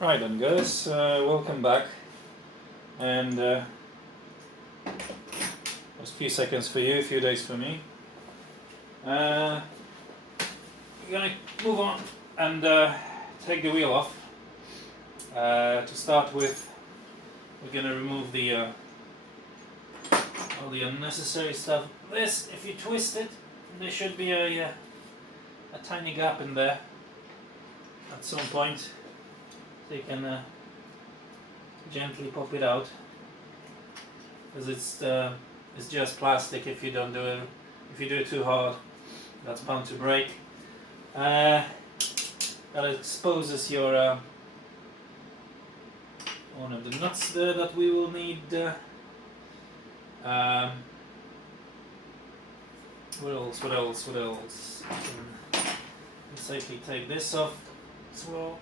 Right then guys, welcome back, and just a few seconds for you, a few days for me. We're gonna move on and take the wheel off. To start with, we're gonna remove the all the unnecessary stuff. This, if you twist it, there should be a tiny gap in there at some point. So you can gently pop it out, because it's just plastic. If you don't do it, if you do it too hard, that's bound to break. That exposes your one of the nuts there that we will need. What else? What else? What else? I can safely take this off as well.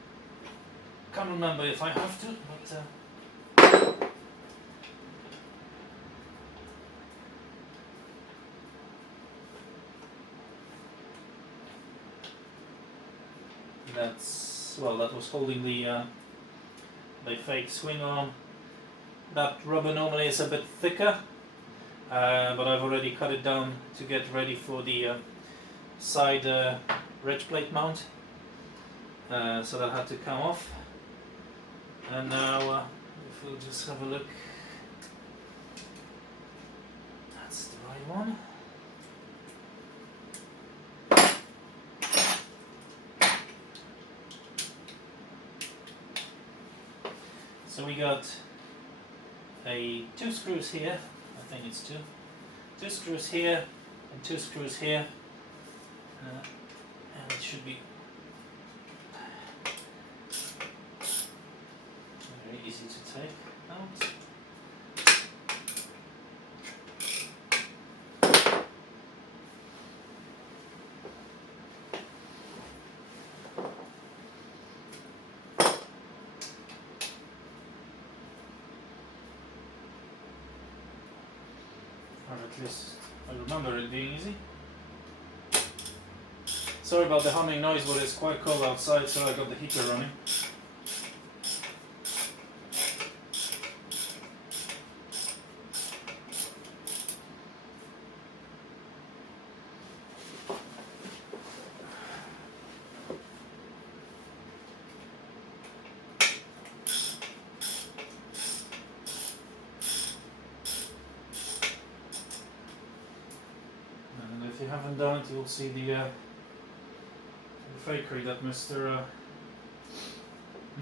Can't remember if I have to, but that's, well, that was holding the fake swing arm. That rubber normally is a bit thicker, but I've already cut it down to get ready for the side reg plate mount, so that had to come off. And now, if we'll just have a look, that's the right one. So we got two screws here, I think it's two screws here and two screws here, and it should be very easy to take out. Or at least I remember it being easy. Sorry about the humming noise, but it's quite cold outside, so I got the heater running. And if you haven't done it, you'll see the fakery that Mr.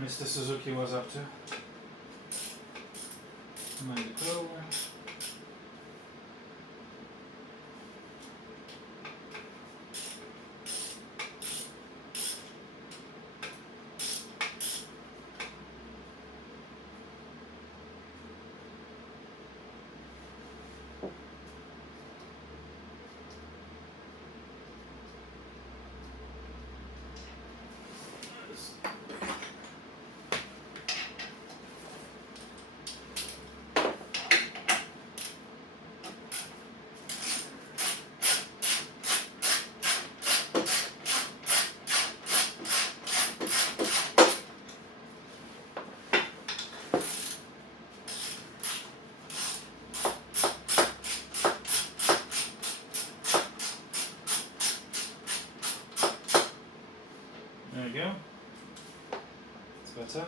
Suzuki was up to. Mind the crow. There we go. It's better.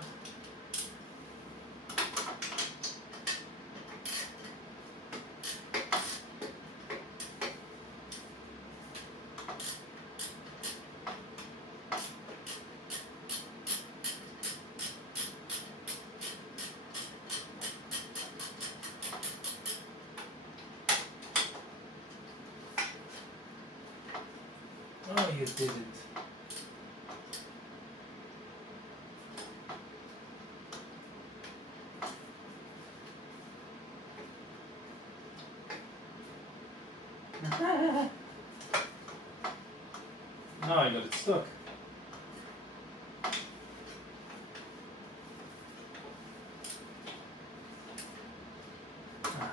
Oh, you didn't. No, I got it stuck.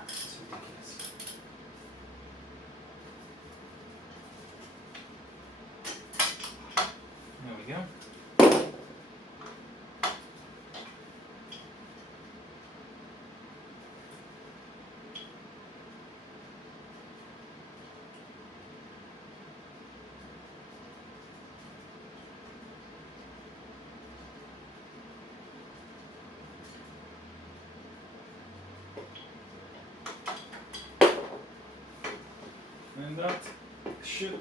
It's ridiculous. There we go. and that should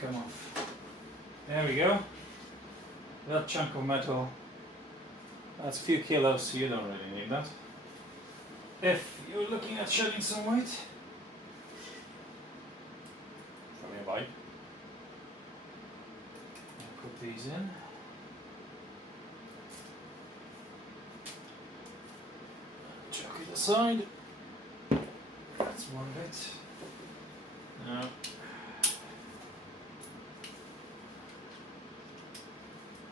come off. There we go. That chunk of metal, that's a few kilos, so you don't really need that. If you're looking at shedding some weight from your bike, I'll put these in. Chuck it aside. That's one bit. Now,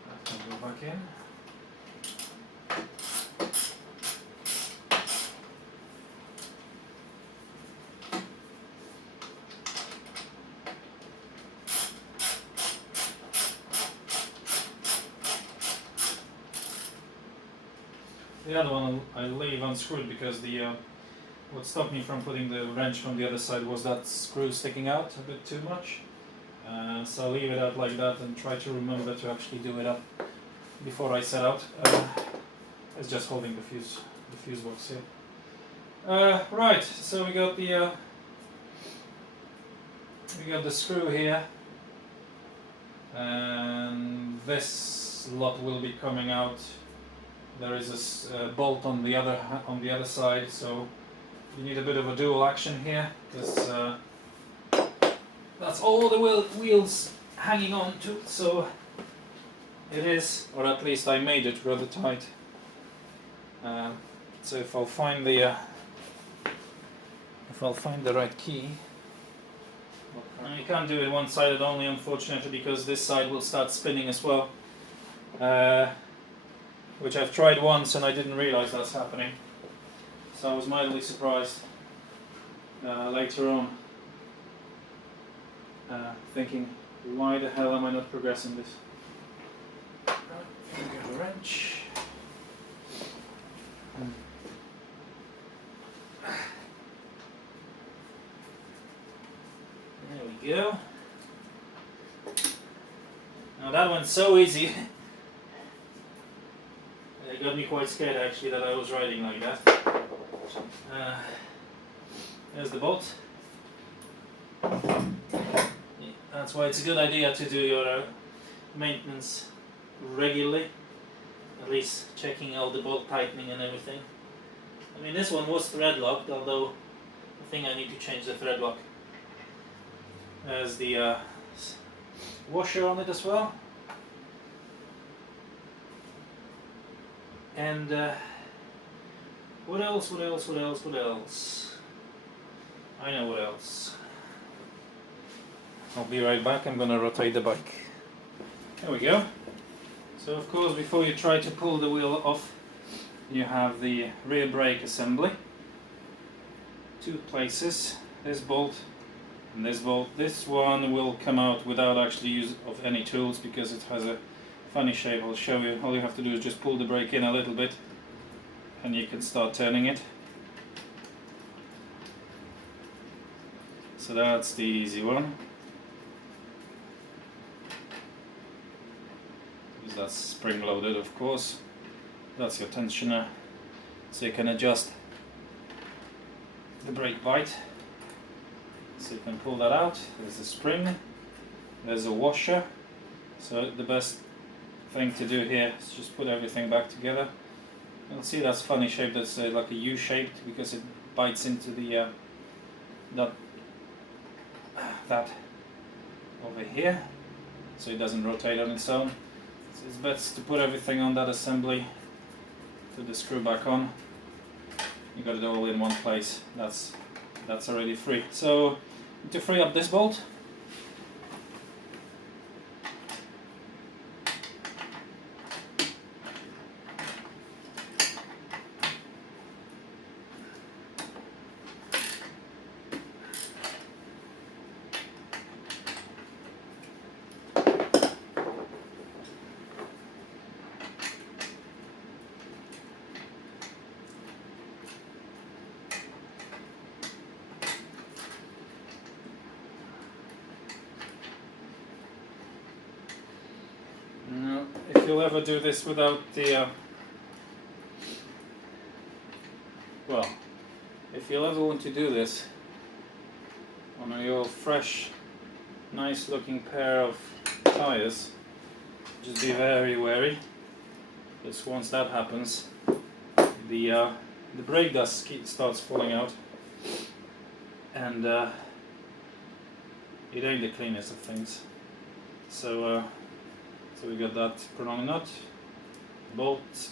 that can go back in. The other one I leave unscrewed because the what stopped me from putting the wrench from the other side was that screw sticking out a bit too much. So I'll leave it out like that and try to remember to actually do it up before I set out. It's just holding the fuse box here. Right, so we got the screw here, and this lot will be coming out. There is a bolt on the other side, so you need a bit of a dual action here, because that's all the wheels hanging on to. So it is, or at least I made it rather tight. So if I'll find the right key, and you can't do it one-sided only, unfortunately, because this side will start spinning as well. Which I've tried once and I didn't realize that's happening. So I was mildly surprised later on, thinking, why the hell am I not progressing this? Right, get a wrench. There we go. Now that one's so easy. It got me quite scared actually that I was riding like that. There's the bolt. That's why it's a good idea to do your maintenance regularly. At least checking all the bolt tightening and everything. I mean, this one was thread locked, although I think I need to change the thread lock. There's the washer on it as well. And what else? I know what else. I'll be right back. I'm gonna rotate the bike. There we go. So of course, before you try to pull the wheel off, you have the rear brake assembly. Two places. This bolt and this bolt. This one will come out without actually use of any tools because it has a funny shape. I'll show you. All you have to do is just pull the brake in a little bit and you can start turning it. So that's the easy one. Because that's spring loaded, of course. That's your tensioner, so you can adjust the brake bite. So you can pull that out. There's a spring, there's a washer. So the best thing to do here is just put everything back together. You'll see that's funny shape, that's like a U-shaped because it bites into the that over here, so it doesn't rotate on its own. So it's best to put everything on that assembly, put the screw back on. You got it all in one place. That's already free. So to free up this bolt, if you'll ever do this without the well, if you'll ever want to do this on your fresh, nice looking pair of tires, just be very wary, because once that happens, the brake dust starts falling out, and it ain't the cleanest of things. So we got that prong nut, bolt,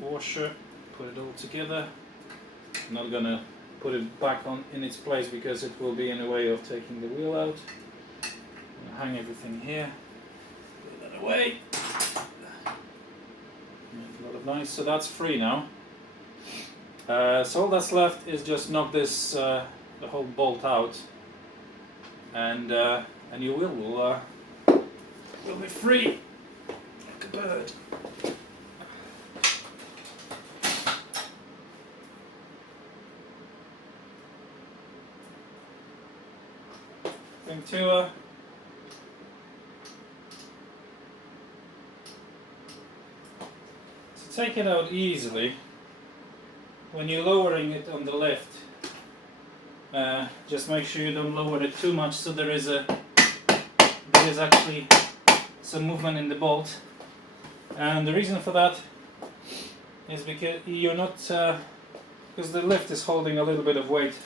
washer, put it all together. I'm not gonna put it back on in its place because it will be in the way of taking the wheel out. I'm gonna hang everything here, put that away. Make a lot of noise. So that's free now. So all that's left is just knock this the whole bolt out, and your wheel will be free like a bird. Thing to take it out easily. When you're lowering it on the lift, just make sure you don't lower it too much, so there is actually some movement in the bolt. And the reason for that is because you're not, because the lift is holding a little bit of weight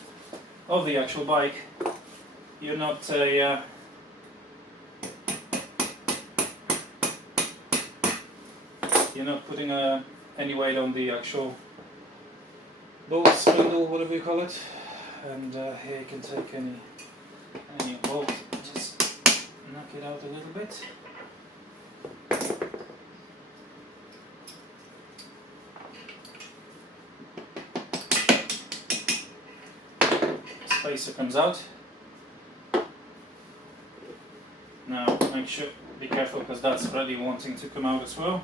of the actual bike. You're not putting any weight on the actual bolt, spindle, whatever you call it. And here you can take any bolt, just knock it out a little bit. Spacer comes out. Now make sure, be careful, because that's already wanting to come out as well.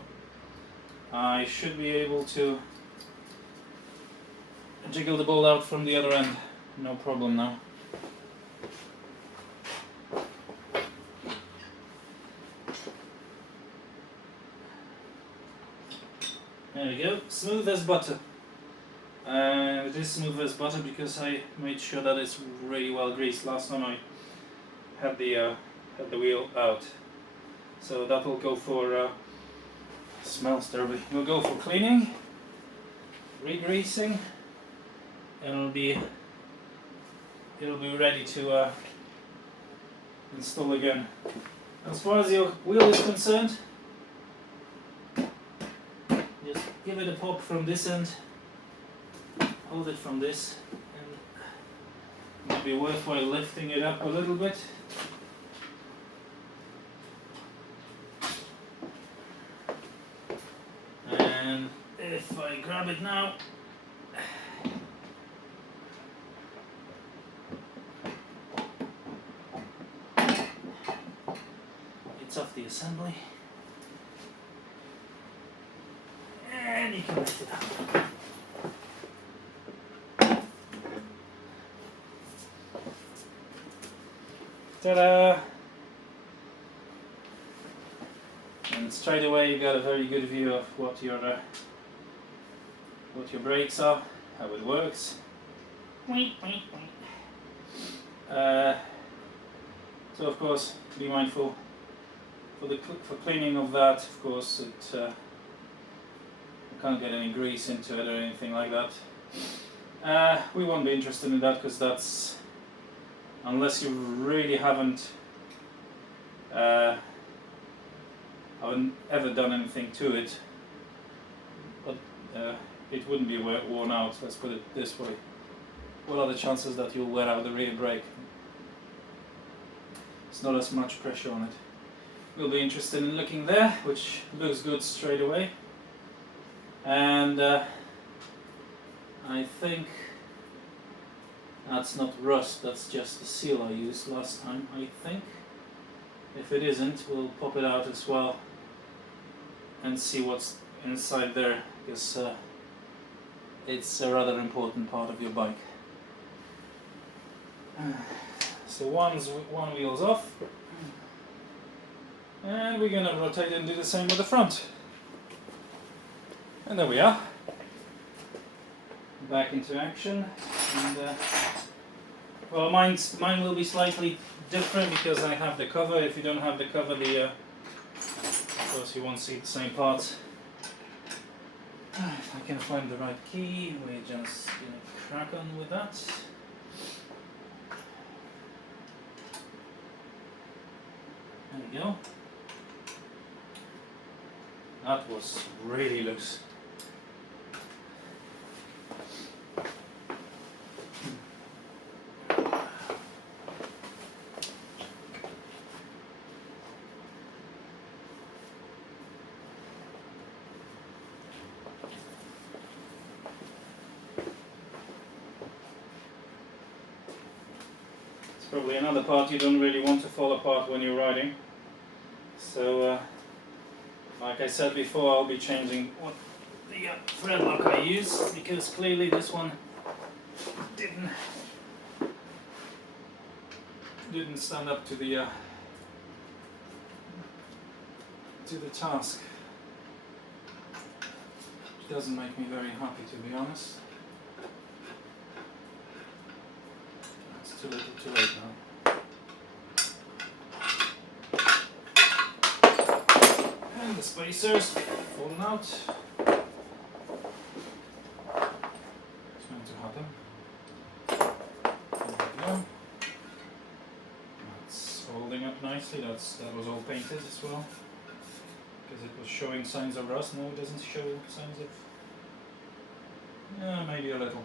I should be able to jiggle the bolt out from the other end, no problem now. There we go, smooth as butter. It is smooth as butter because I made sure that it's really well greased last time I had the wheel out. So that will go for, smells terrible, we'll go for cleaning, re-greasing, and it'll be ready to install again. As far as your wheel is concerned, just give it a pop from this end, hold it from this, and it might be worthwhile lifting it up a little bit. And if I grab it now, it's off the assembly, and you can lift it up. Ta-da! And straight away you got a very good view of what your brakes are, how it works. So of course, be mindful for cleaning of that. Of course, you can't get any grease into it or anything like that. We won't be interested in that, because that's, unless you really haven't ever done anything to it, but it wouldn't be worn out, let's put it this way. What are the chances that you'll wear out the rear brake? It's not as much pressure on it. We'll be interested in looking there, which looks good straight away. And I think that's not rust, that's just the seal I used last time, I think. If it isn't, we'll pop it out as well and see what's inside there, because it's a rather important part of your bike. So one wheel's off, and we're gonna rotate and do the same with the front. And there we are. back into action. And well, mine will be slightly different because I have the cover. If you don't have the cover, of course you won't see the same parts. If I can find the right key, we're just gonna crack on with that. There we go. That was really loose. Probably another part you don't really want to fall apart when you're riding. So, like I said before, I'll be changing what the thread lock I use, because clearly this one didn't stand up to the task. Which doesn't make me very happy, to be honest. Too little, too late now. And the spacers fallen out. It's meant to happen. There we go. That's holding up nicely. That was all painted as well, because it was showing signs of rust. No, it doesn't show signs of. Yeah, maybe a little.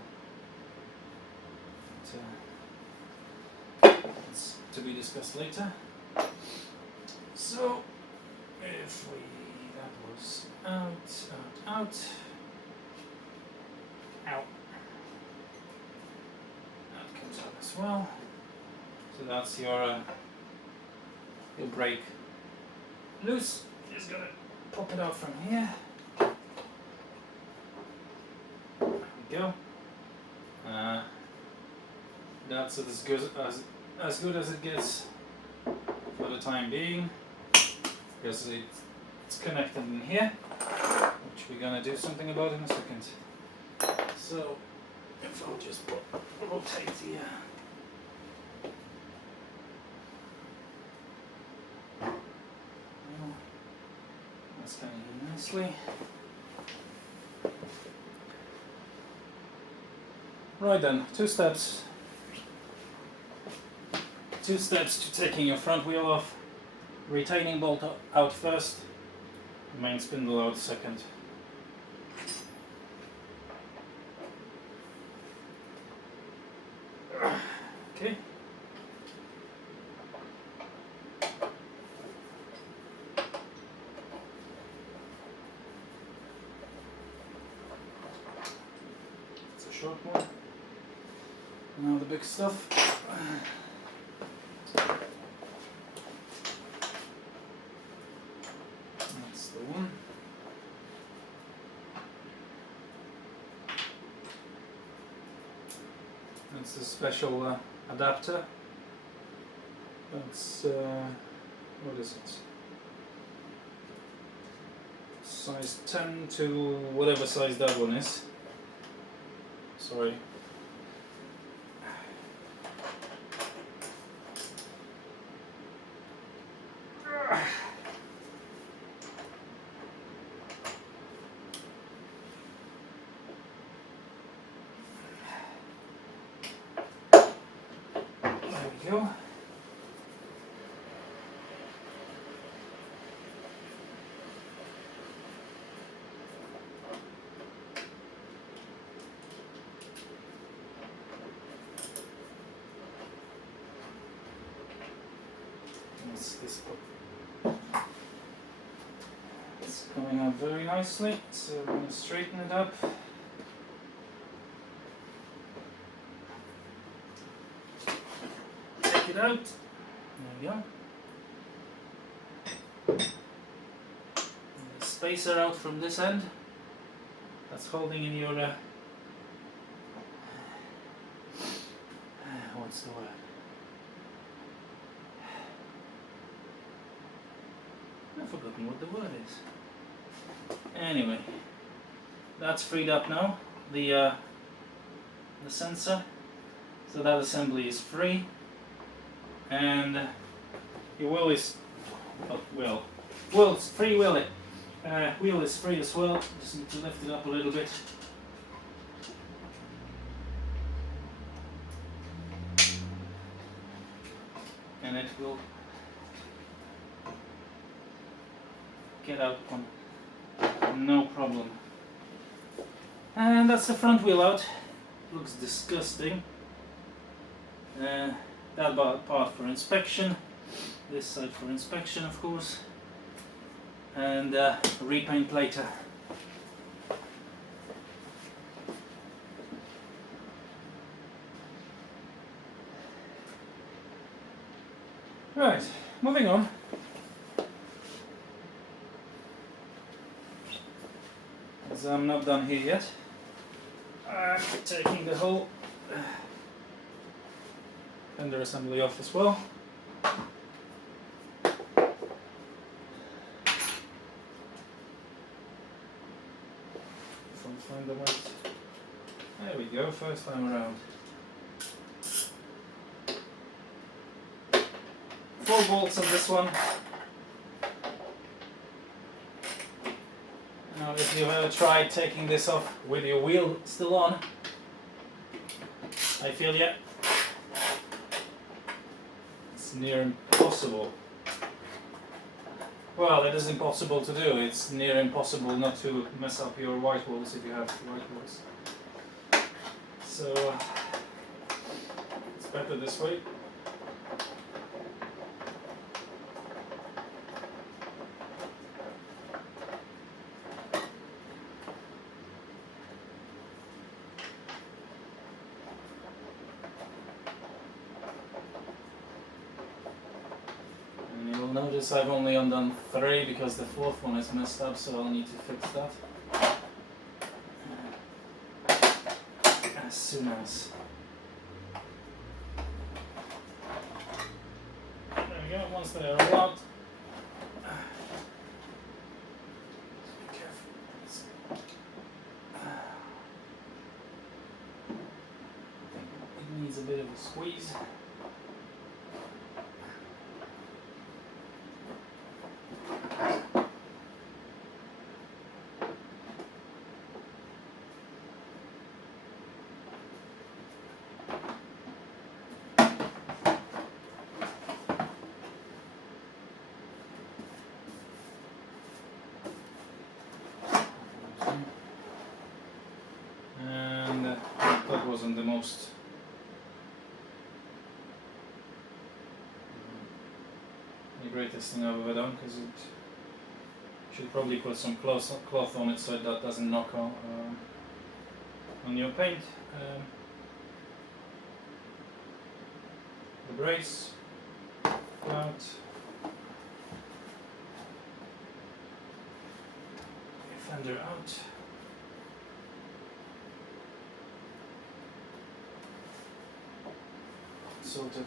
But, it's to be discussed later. So, if that was out. That comes out as well. So that's your brake loose. Just gonna pop it out from here. There we go. That's as good as it gets for the time being, because it's connected in here, which we're gonna do something about in a second. So if I'll just rotate the that's coming in nicely. Right then, two steps to taking your front wheel off. Retaining bolt out first, main spindle out second. Okay. It's a short one. Now the big stuff. That's the one. That's the special adapter. That's what is it? Size 10 to whatever size that one is. Sorry. There we go. This it's coming out very nicely, so I'm going to straighten it up. Take it out. There we go. And the spacer out from this end. That's holding in your what's the word? I've forgotten what the word is. Anyway, that's freed up now. The the sensor, so that assembly is free, and your wheel is free wheel it. Wheel is free as well. Just need to lift it up a little bit. And it will get out on no problem. And that's the front wheel out. Looks disgusting. That part for inspection. This side for inspection, of course. And repaint later. Right, moving on. As I'm not done here yet, I'm taking the whole fender assembly off as well. Find the right. There we go, first time around. 4 bolts on this one. Now if you've ever tried taking this off with your wheel still on, I feel it's near impossible. Well, it is impossible to do. It's near impossible not to mess up your white walls if you have white walls. So it's better this way. Notice I've only undone 3 because the 4th one is messed up, so I'll need to fix that as soon as. There we go, once they are all out. Be careful. It needs a bit of a squeeze. And that wasn't the most the greatest thing I've ever done, because it should probably put some cloth on it so that doesn't knock on your paint. The brace out. Fender out. Sorted.